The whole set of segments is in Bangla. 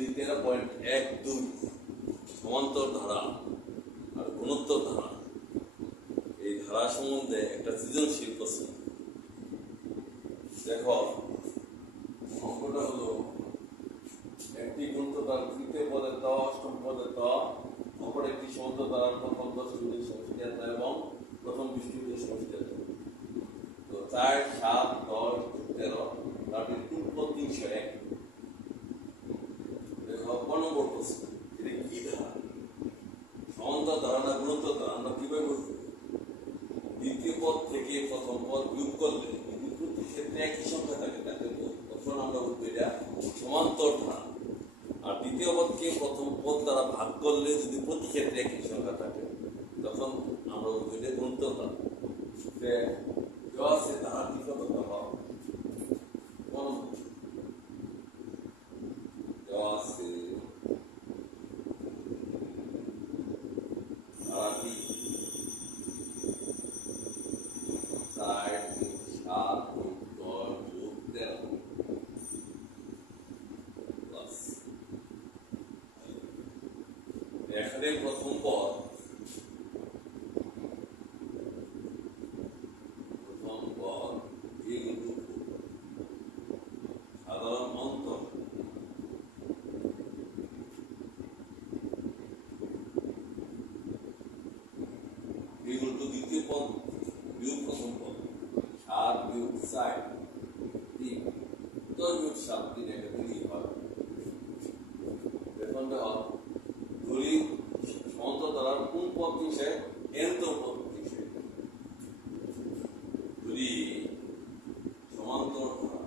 যদি 13.12 সমান্তর ধারা আর গুণোত্তর ধারা, এই ধারা সম্বন্ধে একটা সৃজনশীল প্রশ্ন। দেখো, অঙ্কটা হলো একটি গুণোত্তর ধারা তৃতীয় পদের ত, অষ্টম পদের ত, অপর একটি সমান্তর ধারার প্রথম 10 ইউনিট সমষ্টি এত এবং প্রথম 20 ইউনিট সমষ্টি এত। তো 4, 7, 10, 13 তারপরে 301। দেখো 1 নম্বর প্রশ্ন, এটা কি ধারা? সমান্তর ধারা না গুণোত্তর ধারা? আমরা কিভাবে বুঝবো? দ্বিতীয় পদ থেকে প্রথম পদ বিয়োগ করলে প্রতি ক্ষেত্রে একই সংখ্যা থাকে, তখন আমরা বুঝবো এটা সমান্তর ধারা। আর দ্বিতীয় পদকে প্রথম পদ দ্বারা ভাগ করলে যদি প্রতি ক্ষেত্রে একই সংখ্যা থাকে, তখন আমরা বুঝবো এটা গুণোত্তর ধারা। আছে ধারাটি কত দেওয়া আছে ধারাটি 4, 7, 10, 13 প্লাস এখানে প্রথম পদ সাধারণ অন্তর দ্বিতীয় পদ বিয়োগ প্রথম পদ 7 বিয়োগ 4 3 10 বিয়োগ 7 3 একটা 3 হয়। এখন ধরি সমান্তর ধারার কোন পদ দিছে এনতম পদ দিছে। ধরি সমান্তর ধারা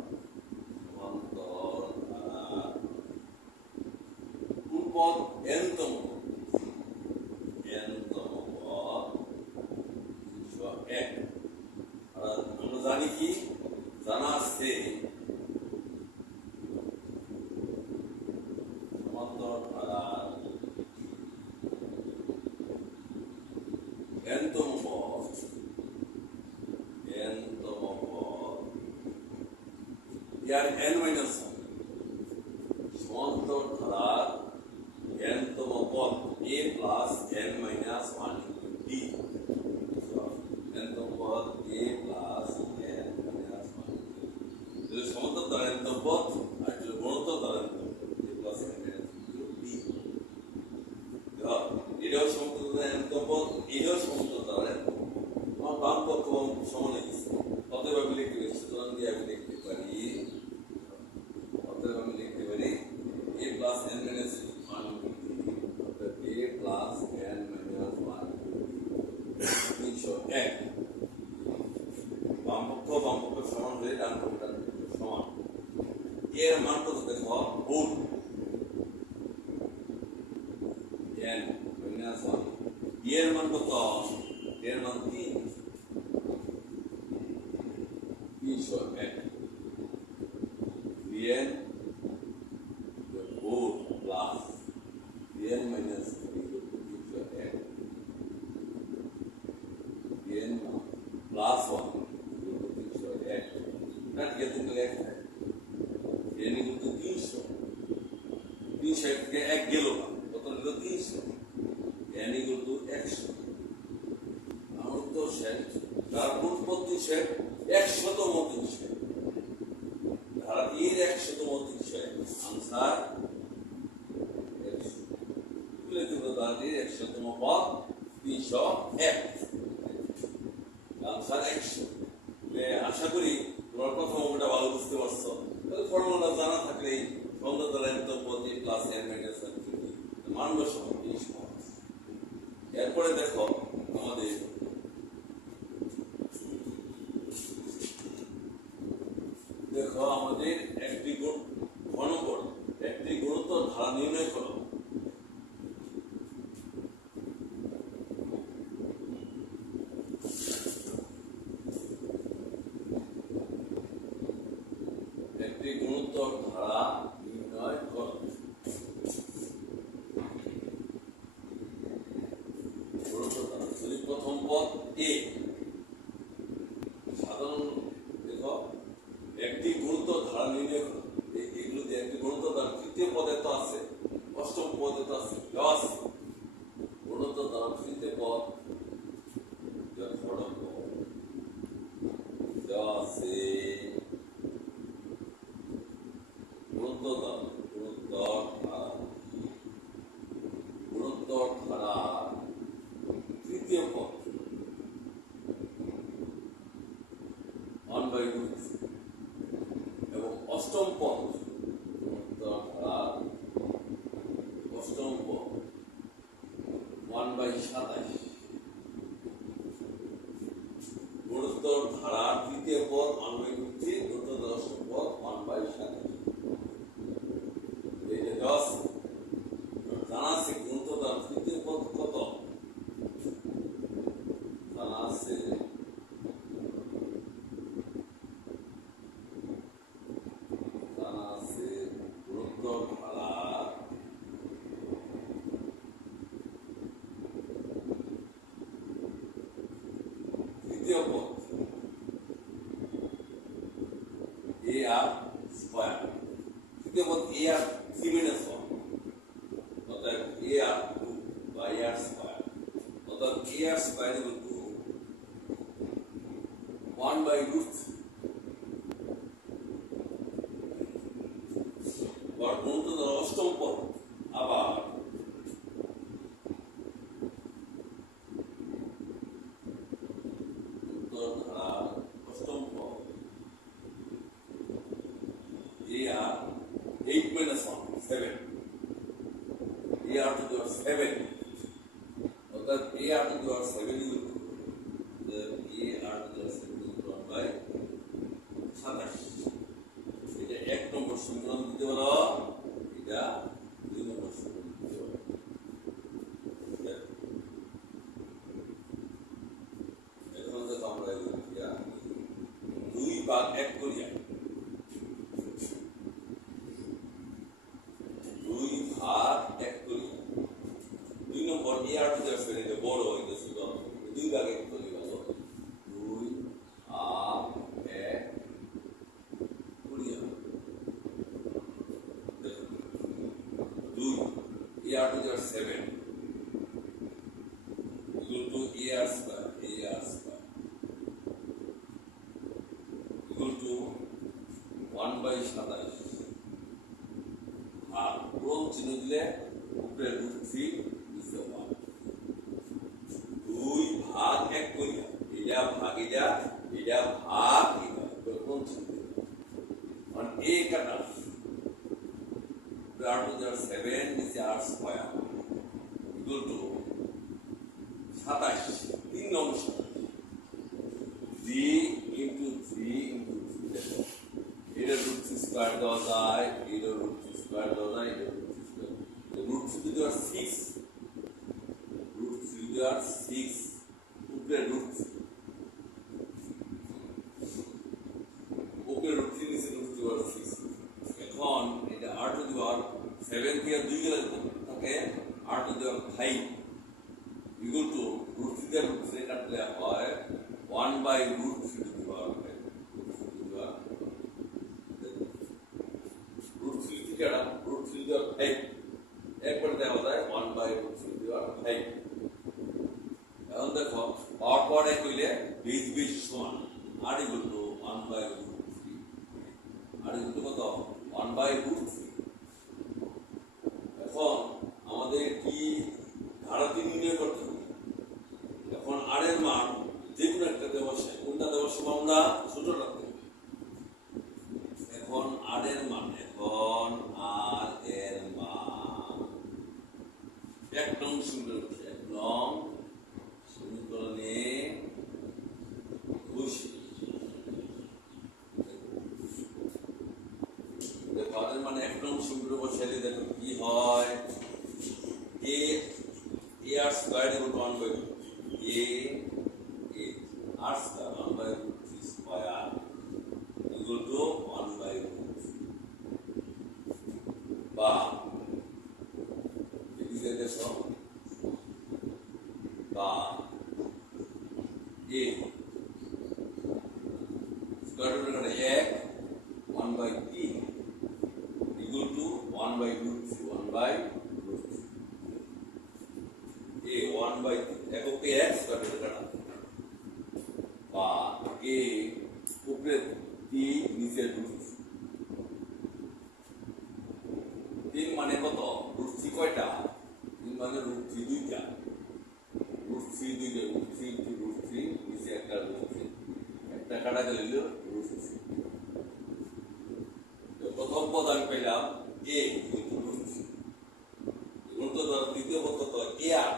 কোন পদ এনতম পদ 301। আর আমরা জানি কি জানা আছে সমান্তর ধারার এনতম পদ ইয়ার n মাইনাস 1। সমান্তর ধারার এনতম পদ a plus n minus 1 d। এনতম পদ a প্লাস n মাইনাস 1। যদি সমান্তর ধারার এনতম পদ আর যদি গুণোত্তর ধারার এনতম পদ a plus n minus d। এটাও সমান্তর ধারার এনতম পদ, এটাও সমান্তর ধারার এনতম পদ। আমার বাম পক্ষ সমান লিখছি, অতএব আমি লিখতে পারি, সুতরাং দিয়ে আমি লিখতে পারি a plus n minus 1 a plus n minus 1 301। বাম পক্ষ সমান হয়ে ডান পক্ষ সমান। এর মান কত দেখো, গুণ n minus 1। এর মান কত? এর মান 3 301 n plus n minus 301 n plus 1 301 না ঠিক আছে, তুমি লেখা n equal to 300 থেকে 1 গেল না, কত হলো 300। n equal to 100। আমার তো শেষ তার গুণ প্রতি শেষ 100তম 300 ধারা এর 100তম 300 আনসার 100তম পদ 301 আনসার 100। আশা করি তোমরা প্রথম অঙ্কটা ভালো বুঝতে পারছো। তাহলে ফর্মুলা জানা থাকলেই সমান্তর ধারার এনতম পদ a প্লাস n মাইনাস 1 মান বসাবো 30 সহজ। এরপরে দেখো আমাদের একটি ঘনপদ একটি গুণোত্তর ধারা নির্ণয় করো। একটি গুণোত্তর ধারা নির্ণয় করো। গুণোত্তর ধারা যদি প্রথম পদ a সাধারণ দেখো একটি গুণোত্তর ধারা নির্ণয় করো। এগুলো দিয়ে একটি গুণোত্তর ধারা তৃতীয় পদের পদে তো আছে, অষ্টম পদে তো আছে, দেওয়া আছে গুণোত্তর দ্বারা তৃতীয় পদ দেওয়া আছে গুণোত্তর ধারা তৃতীয় পদ 1/√3 এবং অষ্টম পদ গুণোত্তর ধারার অষ্টম পদ 1/27 গুণোত্তর ধারার তৃতীয় পদ 1/√3 গুণোত্তর ধারার অষ্টম পদ 1/27 এইটা দেওয়া আছে। জানা আছে গুণোত্তর ধারার তৃতীয় পদ কত, জানা আছে গুণোত্তর ধারার তৃতীয় পদ এ আর স্কয়ার, তৃতীয় পদ এ আর 3-1 অর্থাৎ এ আর 2 বা এ আর স্কয়ার, অর্থাৎ a R square equal to 1/√3 গুণোত্তর ধারার অষ্টম পদ আবার গুণোত্তর ধারার অষ্টম পদ এ আর 8-1 7 এ আর টু দি পাওয়ার 7 অর্থাৎ a r to the power 7 equal to a r to the power 7 1/27। এটা 1 নম্বর সমীকরণ দিতে পারো, এটা 2 নম্বর সমীকরণ দিতে পারো। এখন দেখো আমরা 2/1 করিয়া 2/1 করি 2 নম্বর এ আর টু দি পাওয়ার 7 এটা বড় হইতেছে তো 2/1 করি গেল 2/1 করিয়া 2 a r to the power 7 equal to a r square equal to 1/27 আর পুরো চিহ্ন দিলে উপরে √3 নিচে 1 2/1 করিয়া এটা ভাগ এটা ভাগ এটা পুরো চিহ্ন দিলে মানে a কাটা r to the 7 নিচে r square equal to 27 3 number 3 into 3 into 3 এটা √3 স্কয়ার দেওয়া যায়, এটা √3 স্কয়ার দেওয়া যায়, এটা √3 square √3 to the power 6 √3 to the power 6 উপরে √3 উপরে √3 নিচে √3 to the power 6 এখন এটা r to the power 7 থেকে 2 গেলে থাকে r to the power 5 equal to √3 থেকে √3 কাটলে হয় 1/√3 to the power 5 √3 থেকে √3 to the power 5 একবার দেওয়া যায় 1/√3 to the power 5। এখন দেখো পাওয়ার এক হইলে 20 সমান r equal to 1/√3 r equal to কত 1/√3। এখন আমাদের কি ধারাটি নির্ণয় করতে হবে। এখন আর এর মান যে কোনো একটা দেওয়ার কোনটা দেওয়ার সময় আমরা ছোট রাখতে হবে। এখন আর এর মান এক নং সমীকরণে বসে আর মানে এক নং সমীকরণে বসাইলে দেখো কি হয় a r square equal to 1/2 a r square 1/√3 square equal to 1/√3 বা এদিকে দেখো বা a স্কয়ার রুট এখানে 1 1/3 equal to 1/√3 বাই রুট এ 1 বাই এককে এক্স কাটে কাটা বা এ উপরে 3 নিচে রুট 3 মানে কত রুট 3 কয়টা 3 মানে রুট 3 দুইটা রুট 3 দুইটা রুট 3 ইনটু রুট 3 নিচে একটা রুট 3 একটা কাটা গেল রুট 3 তো প্রথম পদ আমি পেলাম এ ইনটু রুট 3 এখন তো দ্বিতীয় পদ কত এ আর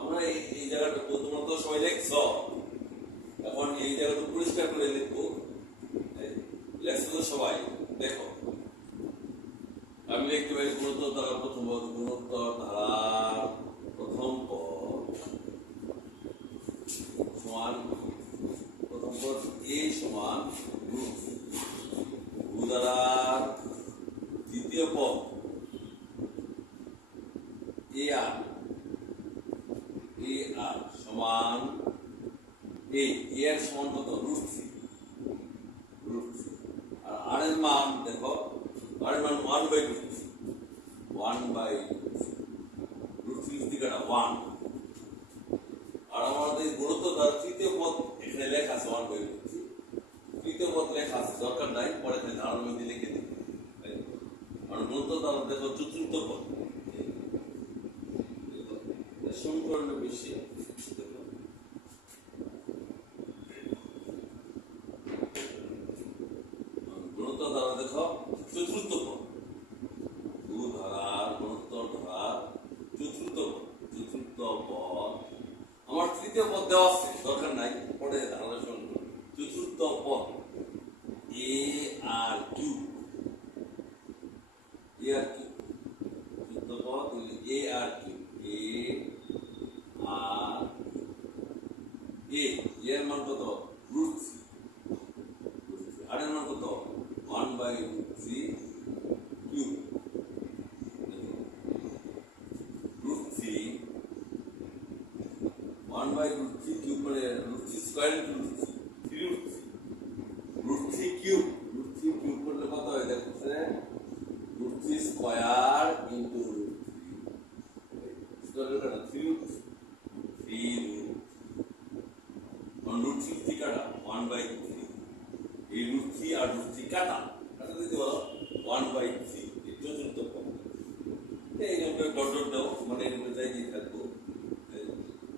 আমরা এই জায়গাটা প্রথমত সবাই লিখছ এখন এই জায়গাটা পরিষ্কার করে লিখবো লেখছো সবাই দেখো আমি লিখতে পারি গুণোত্তর ধারা প্রথম পদ গুণোত্তর ধারার প্রথম পদ সমান প্রথম পদ এ সমান রুট ধারার দ্বিতীয় পদ এ আর সমান এর সমান কত রুট 3 আর আর এর মান দেখো আর এর মান 1 বাই রুট 1 বাই রুট 3 দিকে 1 আর আমাদের গুণোত্তর ধারা তৃতীয় পদ এখানে লেখা আছে 1 বাই রুট 3 তৃতীয় পদ লেখা আছে দরকার নাই পরে এখানে ধারণ মধ্যে লিখে দিই আর গুণোত্তর ধারা দেখো চতুর্থ পদ সমীকরণের বেশি গুণোত্তর ধারা দেখো চতুর্থ পদ ধারার গুণোত্তর ধারার চতুর্থ পদ আমার তৃতীয় পদ দেওয়া আছে দরকার নাই পরে ধারা চতুর্থ পদ এ আর কিউ চতুর্থ পদ এ আর কিউ এর মান কত রুট 3 আর এর মান কত 1 by root 3 cube root 3 1 by root 3 cube মানে root 3 square into root 3 cube করলে কত হয় দেখছে root 3 square into root 3 square কত 3 রুট রুট 3 কাটা 1 বাই 3 এই রুট 3 আর রুট 3 কাটা দিতে বলো 1 বাই 3 এই চতুর্থ পদ এই যে ডট দাও মানে এর মধ্যে যাই দিয়ে থাকবো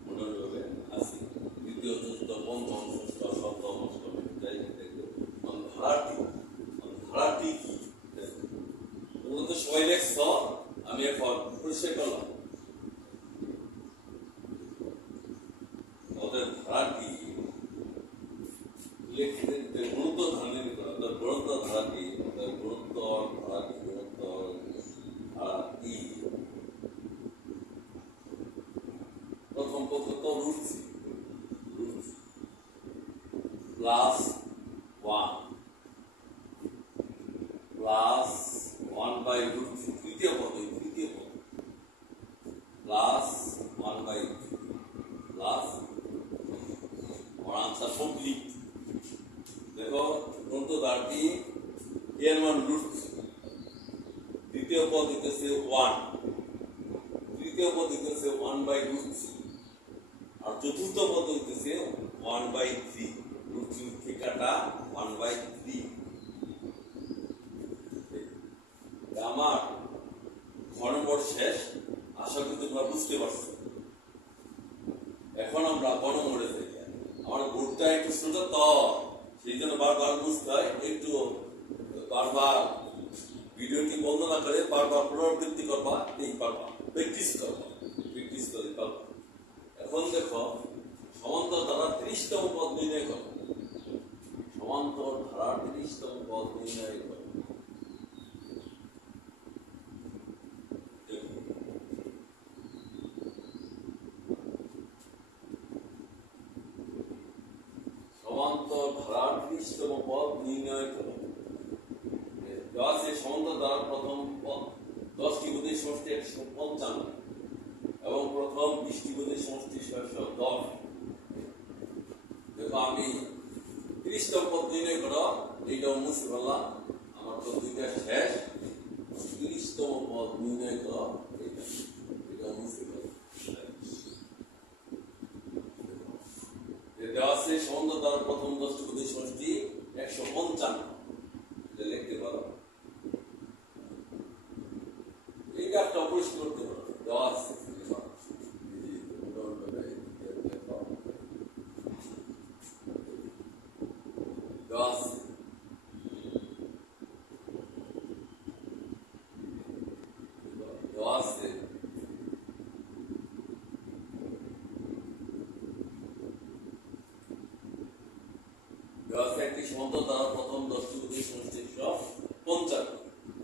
মনোভাবে আসি দ্বিতীয় চতুর্থ পঞ্চম ষষ্ঠ সপ্তম অষ্টম যাই দেখবো ধারাটি কি তোমরা তো সবাই লেখছ আমি এখন পরিষ্কার করলাম ওদের ধারাটি গুণোত্তর ধারাটি প্রথম পদ কত রুট 3 প্লাস 1 বাই রুট 3 তৃতীয় পদ প্লাস 1 বাই 3 প্লাস আমার আনসার কমপ্লিট দেখো গুণোত্তর ধারাটি এর মান রুট দ্বিতীয় পদ দিতেছে 1 তৃতীয় পদ দিতেছে 1 বাই রুট 3 আর চতুর্থ পদ দিতেছে 1 বাই 3 রুট 3 থেকে কাটা 1 বাই 3 আমার ঘর নম্বর শেষ আশা করি তোমরা বুঝতে পারছো এখন আমরা গণমোড়ে যাই আমার বোর্ডটা একটু ছোট তো সেই জন্য বারবার বুঝতে হয় একটু বারবার ভিডিওটি বন্ধ না করে বারবার পুনরাবৃত্তি করবা এই পারবা প্র্যাকটিস করে পারবা এখন দেখো সমান্তর ধারা 30তম পদ নির্ণয় করো সমান্তর ধারা 30তম পদ নির্ণয় করো সমান্তর ধারা 30তম পদ নির্ণয় করো সমান্তর ধারার প্রথম পদ 10টি পদের সমষ্টি 155 এবং প্রথম 20টি পদের সমষ্টি 610 দেখো আমি 30তম পদ নির্ণয় করো এইটাও মুছে ফেললাম আমার তো দুইটা শেষ 30তম পদ নির্ণয় করো, এটা মুছে ফেলো। দেওয়া আছে সমন্ধ দ্বারা প্রথম 10টি ক্ষুদ্র সমষ্টি 155, এটা লিখতে পারো। এইটা একটা অপরিষ্কার করতে পারো, দেওয়া আছে দেওয়া আছে দেওয়া আছে দেওয়া আছে একটি সমন্ধ দ্বারা প্রথম 10টি ক্ষুদ্র সমষ্টি 155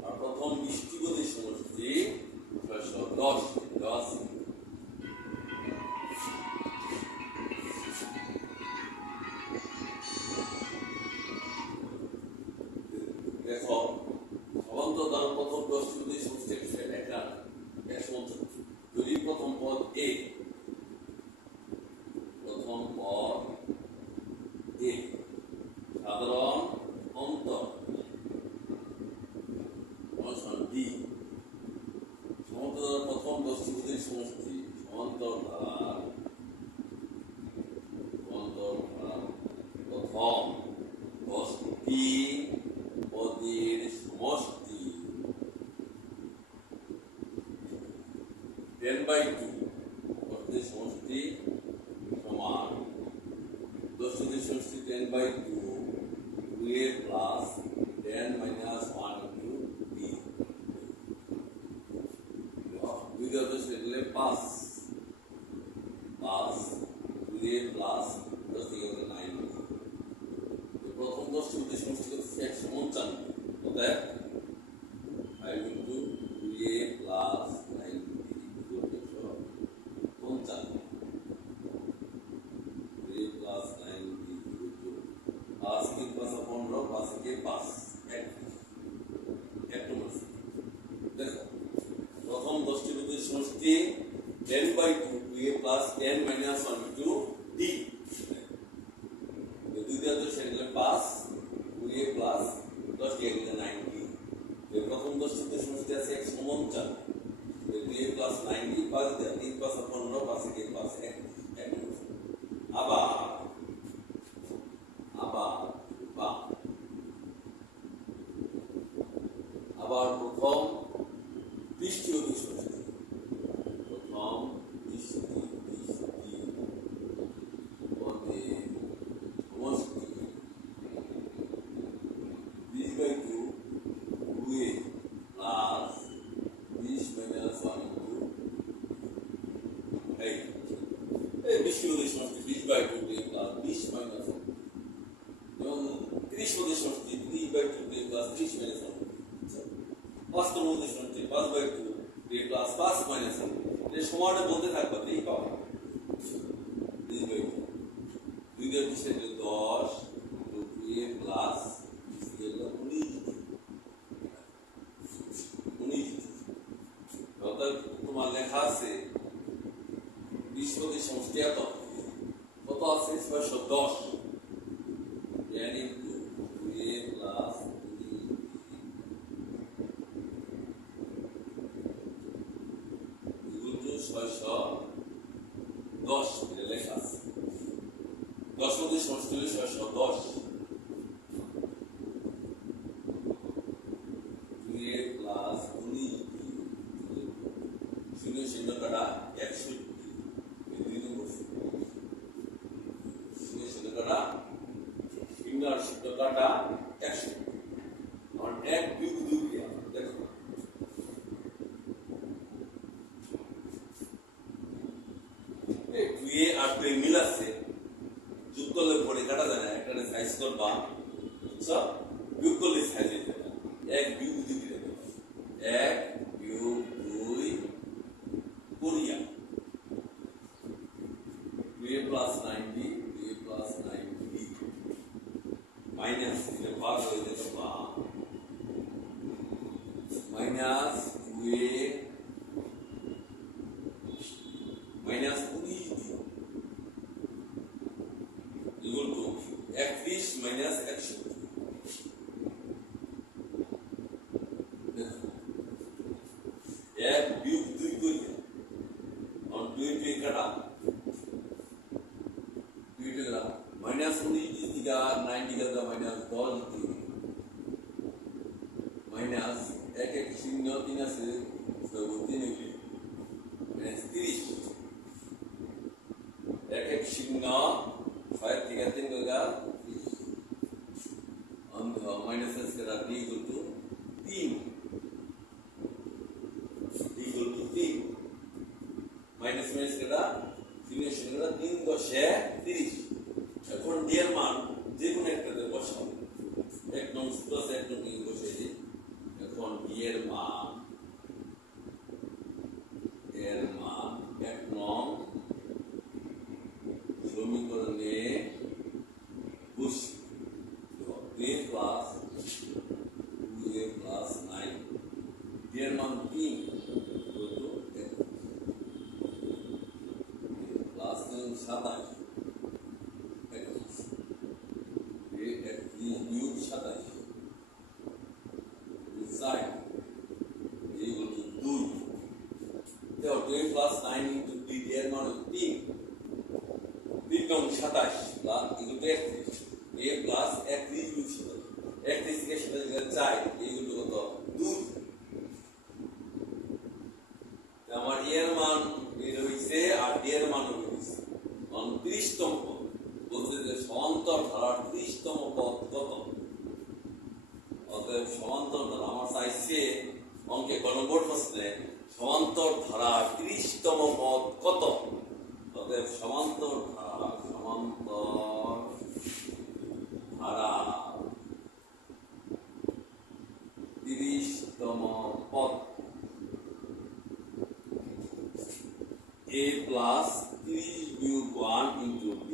আর প্রথম 20টি ক্ষুদ্র সমষ্টি 610, দেওয়া আছে। দেখো সমন্ধ দ্বারা প্রথম 10টি ক্ষুদ্র সমষ্টি 155, যদি প্রথম পদ এ, প্রথম পদ এ সাধারণ অন্তর ডি, সমন্ত দ্বারা প্রথম 10টি ক্ষুদ্র সমষ্টি সমান্তর দ্বারা প্রথম 10টি পদের সমষ্টি 10/2, পদের সমষ্টি সমান 10টি পদের সমষ্টি 10/2 2a plus 10 minus 1 into b, দুই দিয়ে সেগুলো 5 2a প্লাস 10 থেকে 9, প্রথম 10টি ক্ষুদ্র সমষ্টি হচ্ছে 155, অতএব 5 into 2a plus 9b = 155, 2a plus 9b = 5 के 5 15, 5 के 5 এক নম্বর। দেখো প্রথম 10টি ক্ষুদ্র সমষ্টি 10/2 2a plus 10 minus 1 into d, দ্বিতীয় সেগুলো 5 2a প্লাস 10 দিয়ে 9b, প্রথম 10টি ক্ষুদ্র সমষ্টি আছে 155, 2a প্লাস 9b 5 দিয়ে 3 5 15, 5 के 5 এক নম্বর। আবার প্রথম 20টি ক্ষুদ্র সমষ্টি, প্রথম 20টি পদের সমষ্টি 20/2 2a প্লাস 20 minus 1 into এই 20টি ক্ষুদ্র সমষ্টি 20/2 2a প্লাস 20 minus 1, এবং 30 ক্ষুদ্র সমষ্টি 3/2 2a প্লাস 30 minus 1, বাস্তব ক্ষুদ্র সমষ্টি 5/2 2a প্লাস 5 minus 1, এই সময়টা বলতে থাকবে এই পাবে 3/2 2 দিয়ে সেটা 10 2a প্লাস 19, অর্থাৎ তোমার লেখা আছে 20 ক্ষুদ্র সমষ্টি এত কত আছে 610, yani 2a প্লাস 610 এটা লেখা আছে। 10 ক্ষুদ্র সমষ্টি 610, 2a প্লাস 19 শূন্য শূন্য কাটা 61, দুই নম্বর শূন্য শূন্য কাটা ফিঙ্গার শূন্য কাটা 61, আর এক বিয়োগ 2 ক্রিয়া। দেখো 2a আর 2a মিল আছে, যোগ করলে পরে কাটা যায় না, একটা সাইজ করবা বুঝছো, বিয়োগ করলে সাইজ হয়ে যাবে, এক বিয়োগ 2 ক্রিয়া, এক বিয়োগ 2 Korea 2a plus 9b 2a plus 9b minus এটা ভাগ হয়ে যাবে বা minus 2a minus 19 equal to 31 minus 61, এক বিয়োগ দুই করি দুই দুই কাটা দুইটা গেলাম মাইনাস 19 দিকে 90 গেল মাইনাস 10 দিকে মাইনাস এক এক শূন্য তিন আছে 3 মাইনাস 30 এক এক শূন্য 6 থেকে 3 গেল माइनस करा d equal to 3 minus minus करा 3 शून्य करा 3 10 30 এখন d এর মান যে কোনো একটাতে বসাও এক নং প্লাস এক নং বসিয়ে দিই এখন d এর মান এক নং সমীকরণে বসি a plus 2a plus 9 এর মান 3 প্লাস 3 27 বিয়োগ 27 সাইড equal to 2 দেখো 2 plus 9 into 3 এর মান 3 3 কম 27 plus equal to 31 a plus 31 বিয়োগ 31 থেকে 27 চাই এইগুলো কত 2 আমার এর মান বের হইছে আর d এর মান হইছে 29 তম পদ বলতে যে সমান্তর ধারার 30 তম পদ কত অতএব সমান্তর ধারা আমার চাইছে অঙ্কে ক নম্বর প্রশ্নে সমান্তর ধারা 30 তম পদ কত অতএব সমান্তর ধারা 30 তম পদ a plus 30 বিয়োগ 1 into b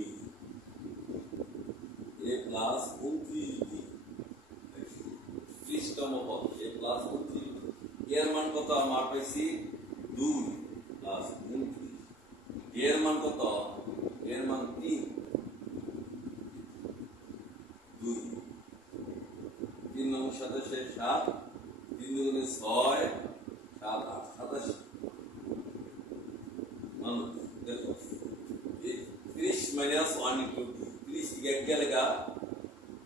a plus 29 d 30 তম পদ a plus 29 এর মান কত আমরা পেয়েছি 2 plus 29 এর মান কত এর মান 3 2 3 নং 27 7 3 দুগুণে 6 7 8 27 देखो 30 माइनस 1 into 30 থেকে এক গেলেগা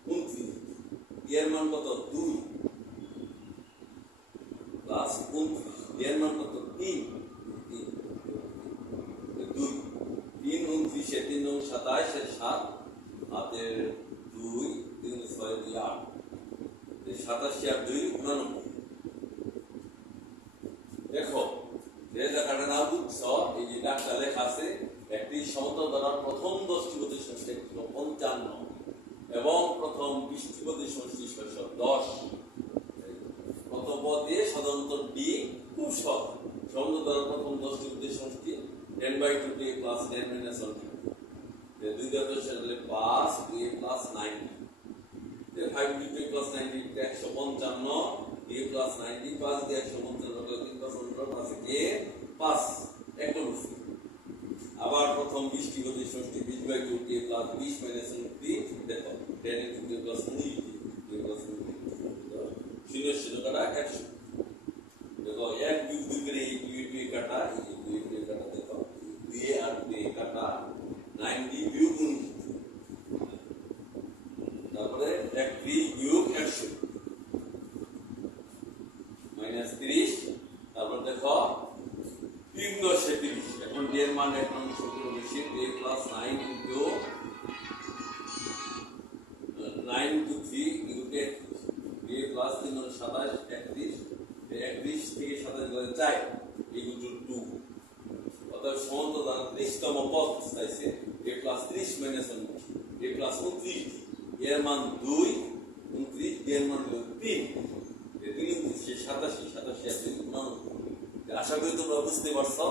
29 এর মান কত 2 প্লাস 29 এর মান কত 3 2 3 29 এর 3 27 এর 7 হাতের 2 3 6 2 8 87 আর 2 89 দেখো যে জায়গাটা না বুঝছ এই যে ডাকটা লেখা আছে একটি সমতল ধারার প্রথম 10টি গতির সংখ্যা ছিল 55 এবং প্রথম 20টি গতির সংখ্যা ছিল 10 প্রথম পদে সাধারণত ডি খুব সহজ সমতল ধারার প্রথম 10টি গতির সংখ্যা 10/2 a plus 10 minus 1 দুই দ্বারা সাথে 5 a plus 90 তে 5 b plus 90 155 a plus 90 5 দিয়ে 155 3 plus 15 আছে a 5 একদম আবার প্রথম 20টি গতির সংখ্যা 20/2 a plus 20 minus 3 দেখো 10 into a plus 19 a plus 0 0 কাটা 100 দেখো এক বিয়োগ দুই করে এই দুই কাটা এই দুই কাটা দেখো 2a আর 2a কাটা 90 বিয়োগ 19 তারপরে এক বিয়োগ 100 মাইনাস 30 তারপর দেখো 3 10 30 এখন d এর মান এখন ছোট বেশি a plus 9 into 9 to 3 into 10 a plus 3 মানে 27 31 31 থেকে 27 গেলে 4 equal to 2 অতএব সমান্তর ধারা 30 তম পদ চাইছে a plus 30 minus 1 a plus 29 এর মান 2 29 d এর মান 3 87 87 আশা করি তোমরা বুঝতে পারছো